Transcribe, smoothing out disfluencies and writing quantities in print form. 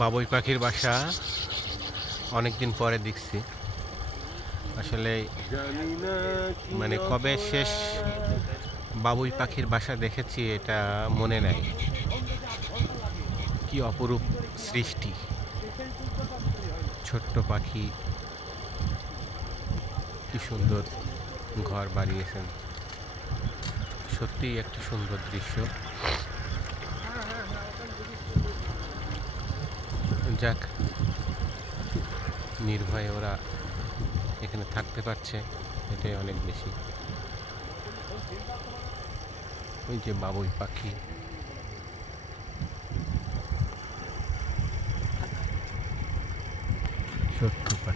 বাবুই পাখির বাসা অনেকদিন পরে দেখছি। আসলে মানে কবে শেষ বাবুই পাখির বাসা দেখেছি এটা মনে নাই। কি অপরূপ সৃষ্টি! ছোট্ট পাখি কি সুন্দর ঘর বানিয়েছেন। সত্যিই একটি সুন্দর দৃশ্য। যাক, নির্ভয়ে ওরা এখানে থাকতে পারছে, এটাই অনেক বেশি। ওই যে বাবুই পাখি, ছোট্ট পাখি।